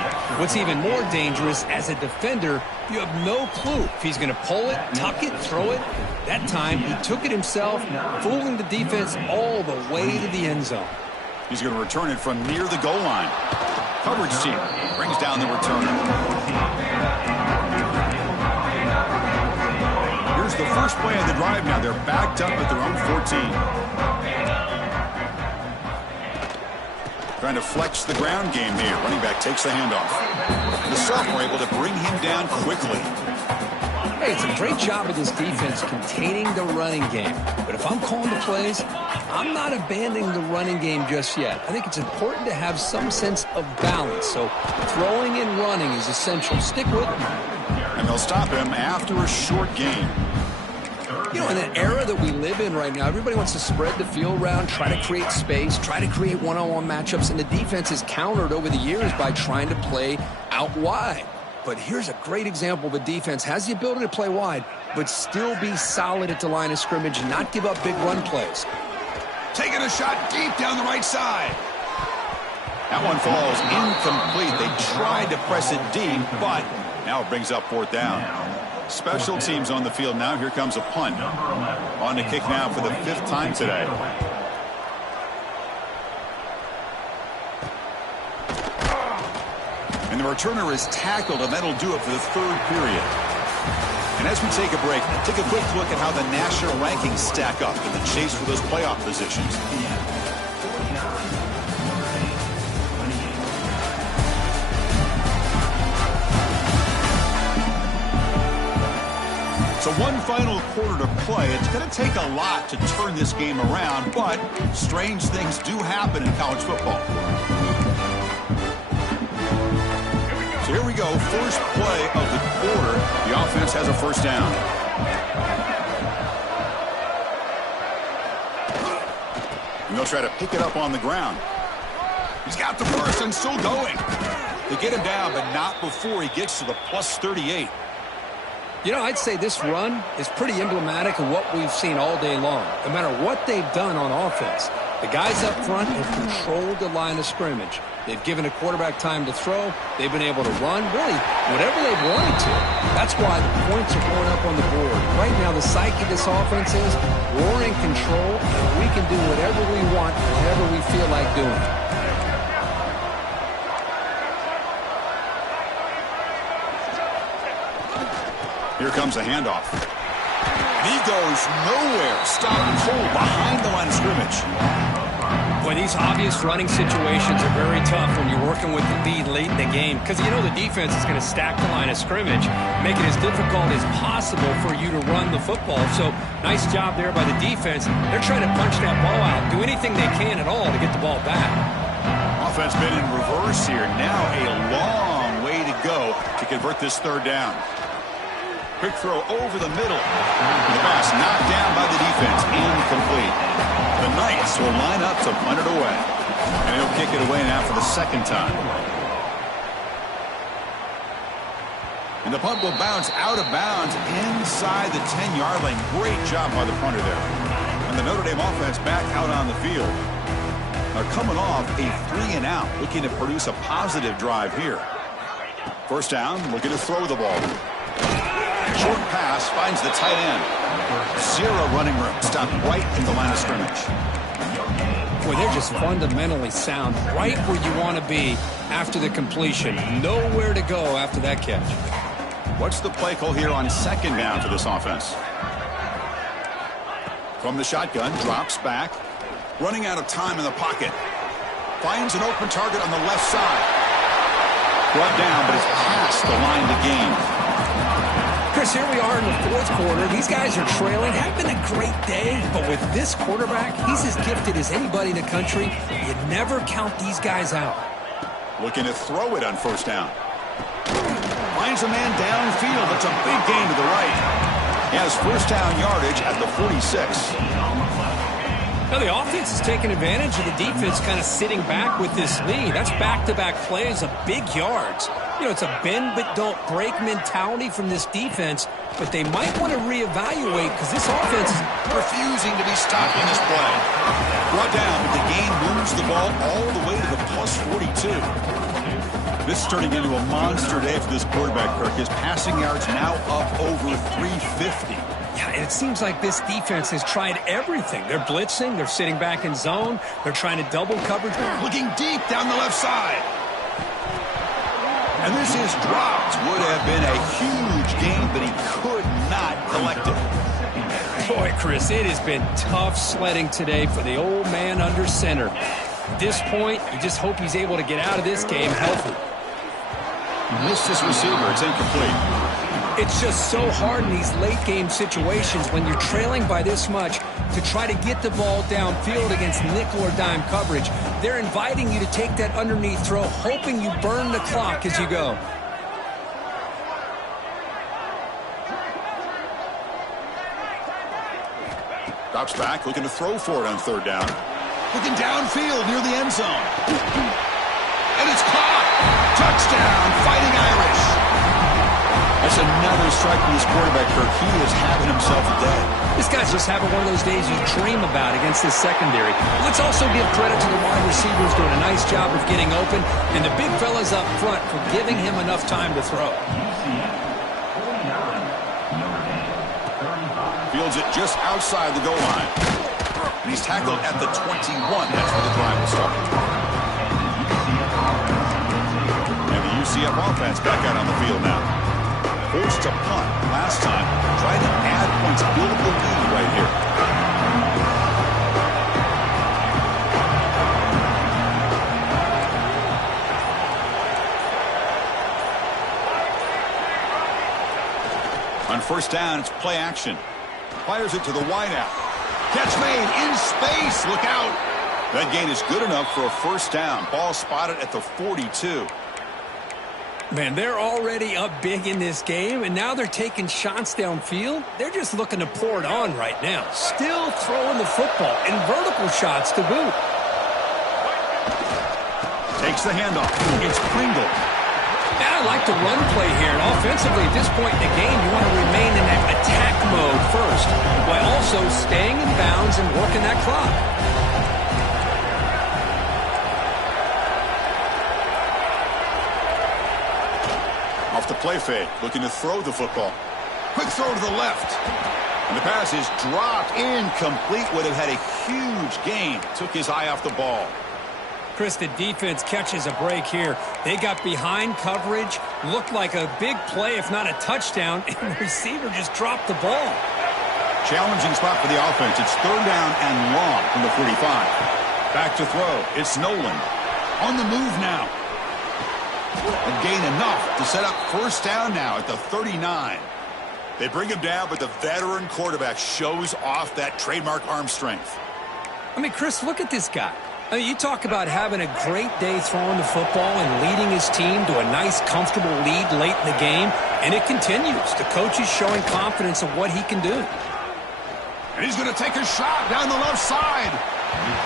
What's even more dangerous, as a defender, you have no clue if he's going to pull it, tuck it, throw it. That time, he took it himself, fooling the defense all the way to the end zone. He's going to return it from near the goal line. Coverage team brings down the returner. the first play of the drive now. They're backed up at their own 14. Trying to flex the ground game here. Running back takes the handoff. The sophomore able to bring him down quickly. Hey, it's a great job of this defense containing the running game. But if I'm calling the plays, I'm not abandoning the running game just yet. I think it's important to have some sense of balance. So throwing and running is essential. Stick with them. And they'll stop him after a short gain. You know, in an era that we live in right now, everybody wants to spread the field around, try to create space, try to create one-on-one matchups, and the defense is countered over the years by trying to play out wide. But here's a great example of a defense has the ability to play wide, but still be solid at the line of scrimmage and not give up big run plays. Taking a shot deep down the right side. That one falls incomplete. They tried to press it deep, but now it brings up fourth down. Special teams on the field now. Here comes a punt. On to kick now for the 5th time today. And the returner is tackled, and that'll do it for the 3rd period. And as we take a break, take a quick look at how the national rankings stack up in the chase for those playoff positions. So one final quarter to play. It's going to take a lot to turn this game around, but strange things do happen in college football. So here we go, first play of the quarter. The offense has a first down. And they'll try to pick it up on the ground. He's got the first and still going. They get him down, but not before he gets to the plus 38. You know, I'd say this run is pretty emblematic of what we've seen all day long. No matter what they've done on offense, the guys up front have controlled the line of scrimmage. They've given a quarterback time to throw. They've been able to run, really, whatever they've wanted to. That's why the points are going up on the board. Right now, the psyche of this offense is we're in control, and we can do whatever we want, whenever we feel like doing it. Here comes a handoff. And he goes nowhere. Stopped cold behind the line of scrimmage. Boy, these obvious running situations are very tough when you're working with the lead late in the game because you know the defense is going to stack the line of scrimmage, make it as difficult as possible for you to run the football. So nice job there by the defense. They're trying to punch that ball out, do anything they can at all to get the ball back. Offense been in reverse here. Now a long way to go to convert this 3rd down. Quick throw over the middle. The pass knocked down by the defense. Incomplete. The Knights will line up to punt it away. And he'll kick it away now for the 2nd time. And the punt will bounce out of bounds inside the 10-yard line. Great job by the punter there. And the Notre Dame offense back out on the field. They're coming off a 3-and-out, looking to produce a positive drive here. First down, looking to throw the ball. Short pass finds the tight end. 0 running room. Stopped right in the line of scrimmage. Boy, they're just fundamentally sound, right where you want to be after the completion. Nowhere to go after that catch. What's the play call here on 2nd down for this offense? From the shotgun, drops back. Running out of time in the pocket. Finds an open target on the left side. Brought down, but is past the line to gain. Chris, here we are in the 4th quarter. These guys are trailing. Had been a great day, but with this quarterback, he's as gifted as anybody in the country. You never count these guys out. Looking to throw it on 1st down. Finds a man downfield. That's a big gain to the right. He has 1st down yardage at the 46. Now the offense is taking advantage of the defense kind of sitting back with this lead. That's back-to-back plays of big yards. You know, it's a bend-but-don't-break mentality from this defense, but they might want to reevaluate because this offense is refusing to be stopped in this play. Brought down, but the gain moves the ball all the way to the plus 42. This is turning into a monster day for this quarterback, Kirk. His passing yards now up over 350. Yeah, and it seems like this defense has tried everything. They're blitzing, they're sitting back in zone, they're trying to double coverage. Looking deep down the left side. And this is dropped. Would have been a huge gain, but he could not collect it. Boy, Chris, it has been tough sledding today for the old man under center. At this point, you just hope he's able to get out of this game healthy. Missed his receiver. It's incomplete. It's just so hard in these late-game situations when you're trailing by this much to try to get the ball downfield against nickel or dime coverage. They're inviting you to take that underneath throw, hoping you burn the clock as you go. Drops back, looking to throw for it on third down. Looking downfield near the end zone. And it's caught. Touchdown, Fighting Irish. That's another strike from this quarterback, Kirk. He is having himself a day. This guy's just having one of those days you dream about against this secondary. Let's also give credit to the wide receivers doing a nice job of getting open, and the big fellas up front for giving him enough time to throw. Fields it just outside the goal line. He's tackled at the 21. That's where the drive will start. And the UCF offense back out on the field now. Forced to punt last time. Trying to add points, build the lead right here. On first down, it's play action. Fires it to the wideout. Catch made in space. Look out. That gain is good enough for a first down. Ball spotted at the 42. Man, they're already up big in this game, and now they're taking shots downfield. They're just looking to pour it on right now. Still throwing the football, and vertical shots to boot. Takes the handoff. It's Pringle. I like the run play here, and offensively at this point in the game, you want to remain in that attack mode first, while also staying in bounds and working that clock. Off the play fake, looking to throw the football. Quick throw to the left. And the pass is dropped, incomplete. Would have had a huge gain. Took his eye off the ball. Chris, the defense catches a break here. They got behind coverage, looked like a big play, if not a touchdown, and the receiver just dropped the ball. Challenging spot for the offense. It's third down and long from the 45. Back to throw. It's Nolan. On the move now. And gain enough to set up first down now at the 39. They bring him down, but the veteran quarterback shows off that trademark arm strength. I mean, Chris, look at this guy. I mean, you talk about having a great day throwing the football and leading his team to a nice, comfortable lead late in the game, and it continues. The coach is showing confidence of what he can do. And he's going to take a shot down the left side.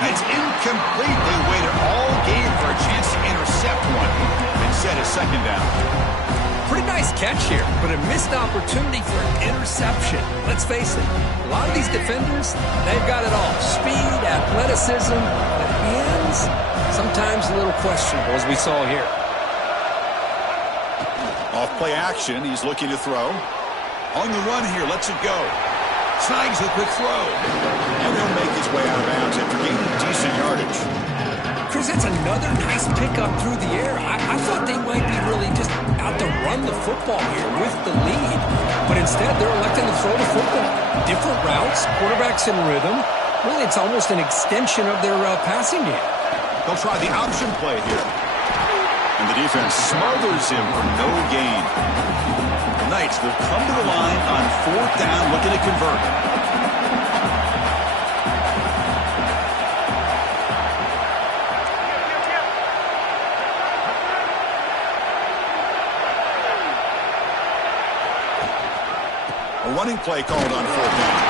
It's incomplete. They waited all game for a chance to intercept one. Instead, a second down. Pretty nice catch here, but a missed opportunity for an interception. Let's face it, a lot of these defenders, they've got it all. Speed, athleticism, but hands, sometimes a little questionable, as we saw here. Off play action, he's looking to throw. On the run here, lets it go. Snags the quick throw. And he'll make his way out of bounds after gaining decent yardage. Chris, that's another nice pickup through the air. I thought they might be really just out to run the football here with the lead. But instead, they're electing to throw the football. Different routes, quarterbacks in rhythm. Really, it's almost an extension of their passing game. They'll try the option play here. And the defense smothers him for no gain. The Knights, they've come to the line on fourth down, looking to convert. A running play called on fourth down.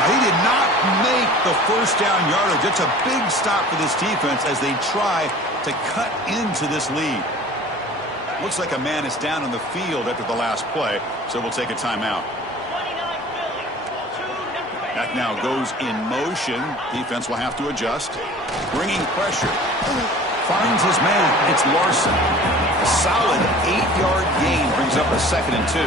Now, he did not make the first down yardage. It's a big stop for this defense as they try to cut into this lead. Looks like a man is down on the field after the last play, so we'll take a timeout. That now goes in motion. Defense will have to adjust. Bringing pressure. Finds his man. It's Larson. A solid 8-yard gain brings up a 2nd and 2.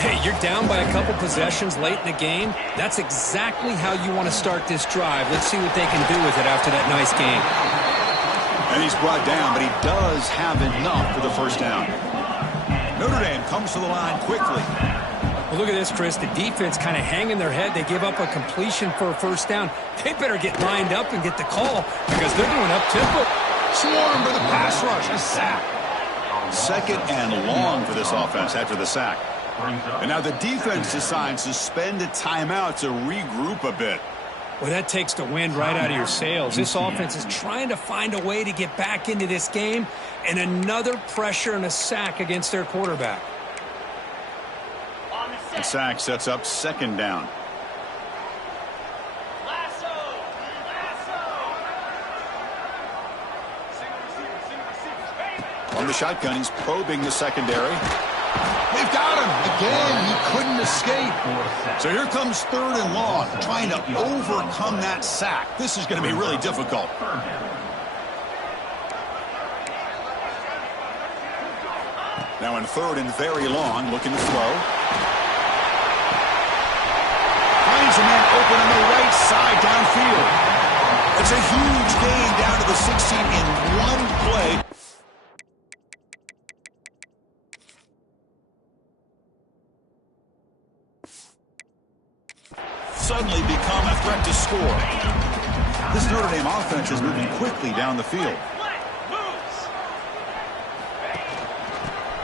Hey, you're down by a couple possessions late in the game. That's exactly how you want to start this drive. Let's see what they can do with it after that nice game. And he's brought down, but he does have enough for the first down. Notre Dame comes to the line quickly. Well, Well, look at this, Chris. The defense kind of hanging their head. They give up a completion for a first down. They better get lined up and get the call because they're going up-tempo. Swarm for the pass rush. A sack. Second and long for this offense after the sack. And now the defense decides to spend a timeout to regroup a bit. Well, that takes the wind right out of your sails. This offense is trying to find a way to get back into this game, and another pressure and a sack against their quarterback. The sack sets up second down. On the shotgun, he's probing the secondary. They've got him. Again, he couldn't escape. So here comes third and long, trying to overcome that sack. This is going to be really difficult. Now in third and very long, looking to throw. Finds a man open on the right side downfield. It's a huge gain down to the 16 in one play. Suddenly become a threat to score. This Notre Dame offense is moving quickly down the field.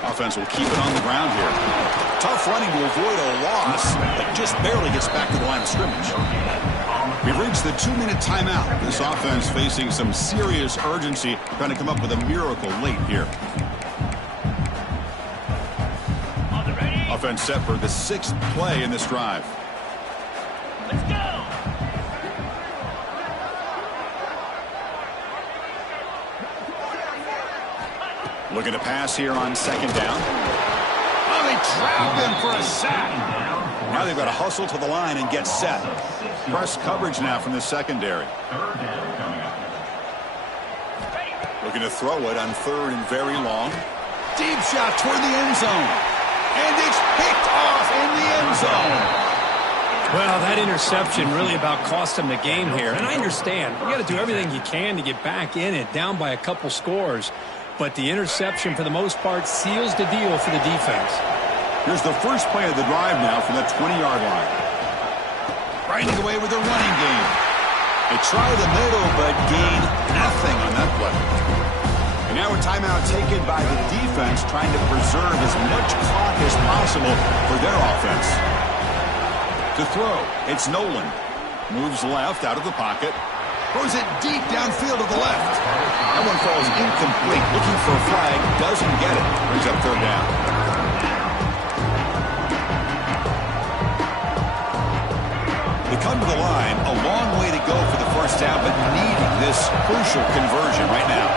Offense will keep it on the ground here. Tough running to avoid a loss, but just barely gets back to the line of scrimmage. We've reached the 2-minute timeout. This offense facing some serious urgency, trying to come up with a miracle late here. Offense set for the 6th play in this drive. Let's go! Looking to pass here on second down. Oh, they trap him for a sack. Now they've got to hustle to the line and get set. Press coverage now from the secondary. Looking to throw it on third and very long. Deep shot toward the end zone. And it's picked off in the end zone. Well, that interception really about cost them the game here. And I understand. You got to do everything you can to get back in it, down by a couple scores. But the interception, for the most part, seals the deal for the defense. Here's the first play of the drive now from the 20-yard line. Grinding away with the running game. They try the middle, but gain nothing on that play. And now a timeout taken by the defense, trying to preserve as much clock as possible for their offense. To throw, it's Nolan. Moves left out of the pocket. Throws it deep downfield to the left. That one falls incomplete. Looking for a flag. Doesn't get it. Brings up third down. They come to the line. A long way to go for the first down, but needing this crucial conversion right now.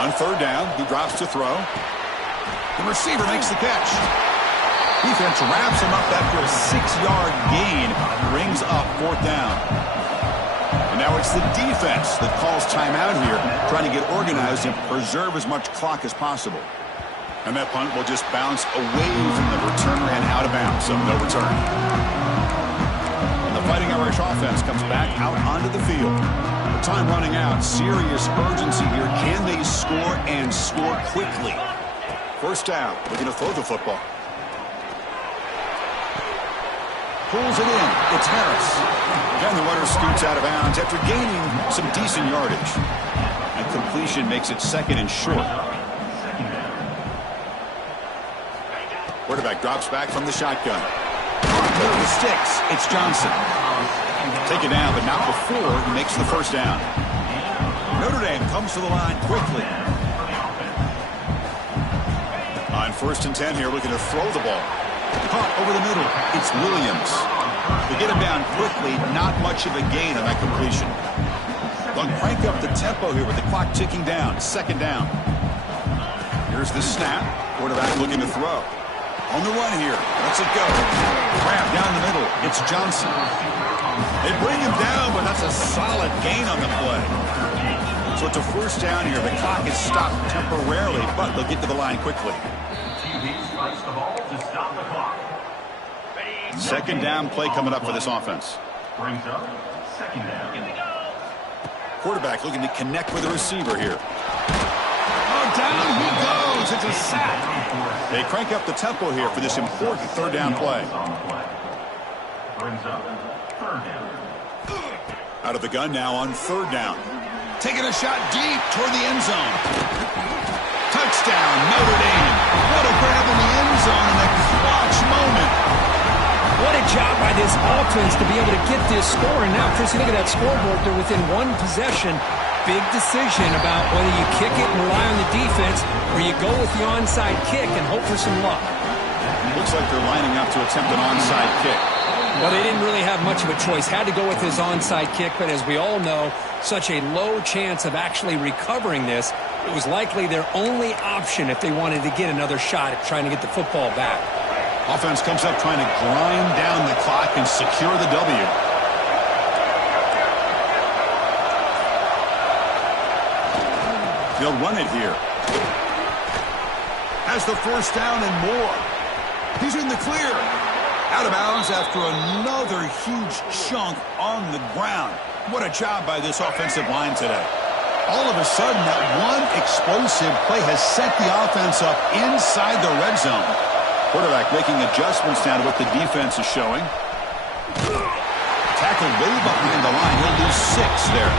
On third down, he drops to throw. The receiver makes the catch. Defense wraps him up after a 6-yard gain. Brings up fourth down. And now it's the defense that calls timeout here, trying to get organized and preserve as much clock as possible. And that punt will just bounce away from the returner and out of bounds, so no return. And the Fighting Irish offense comes back out onto the field. The time running out, serious urgency here. Can they score and score quickly? First down, looking to throw the football. Pulls it in. It's Harris. And the runner scoots out of bounds after gaining some decent yardage. And completion makes it second and short. Quarterback drops back from the shotgun. There the sticks. It's Johnson. Taken down, but not before he makes the first down. Notre Dame comes to the line quickly. On first and 10 here, looking to throw the ball. Caught over the middle. It's Williams. They get him down quickly. Not much of a gain on that completion. They'll crank up the tempo here with the clock ticking down. Second down. Here's the snap. Quarterback looking to throw. On the run here. Let's it go. Grab down the middle. It's Johnson. They bring him down, but that's a solid gain on the play. So it's a first down here. The clock is stopped temporarily, but they'll get to the line quickly. Second down play coming up for this offense. Brings up second down. Quarterback looking to connect with the receiver here. Oh, down he goes. It's a sack. They crank up the tempo here for this important third down play. Brings up third down. Out of the gun now on third down. Taking a shot deep toward the end zone. Touchdown, Notre Dame. What a grab in the end zone in a clutch moment. What a job by this offense to be able to get this score. And now, Chris, you look at that scoreboard. They're within one possession. Big decision about whether you kick it and rely on the defense or you go with the onside kick and hope for some luck. Looks like they're lining up to attempt an onside kick. Well, they didn't really have much of a choice. Had to go with his onside kick, but as we all know, such a low chance of actually recovering this. It was likely their only option if they wanted to get another shot at trying to get the football back. Offense comes up trying to grind down the clock and secure the W. They'll run it here. Has the first down and more. He's in the clear. Out of bounds after another huge chunk on the ground. What a job by this offensive line today. All of a sudden, that one explosive play has set the offense up inside the red zone. Quarterback making adjustments now to what the defense is showing. Tackled way behind the line. He'll lose 6 there.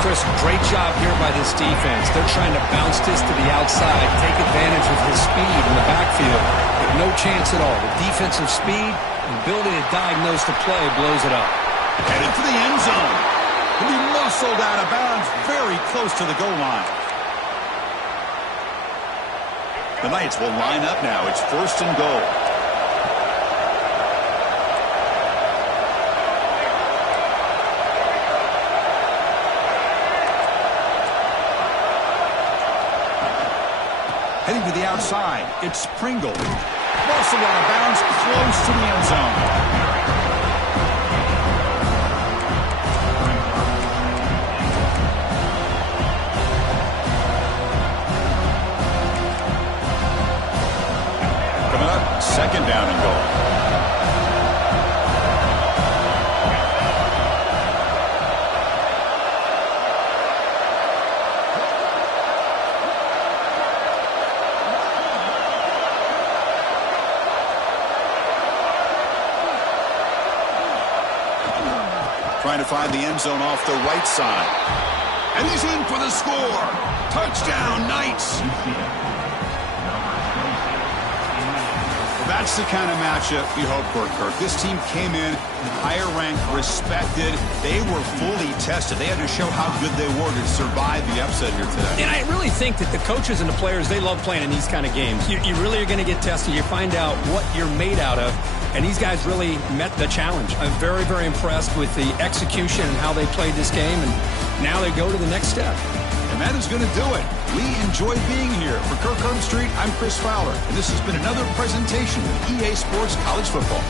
Chris, great job here by this defense. They're trying to bounce this to the outside, take advantage of his speed in the backfield. But no chance at all. The defensive speed and ability to diagnose the play blows it up. Headed for the end zone. He'll be muscled out of bounds very close to the goal line. The Knights will line up now. It's first and goal. Heading to the outside, it's Pringle. Muscled out of bounds, close to the end zone. Second down and goal. Trying to find the end zone off the right side. And he's in for the score. Touchdown, Knights. That's the kind of matchup we hope for, Kirk. This team came in higher ranked, respected. They were fully tested. They had to show how good they were to survive the upset here today. And I really think that the coaches and the players, they love playing in these kind of games. You really are going to get tested. You find out what you're made out of. And these guys really met the challenge. I'm very, very impressed with the execution and how they played this game. And now they go to the next step. And that is going to do it. We enjoy being here. For Kirk Herbstreit, I'm Chris Fowler. And this has been another presentation of EA Sports College Football.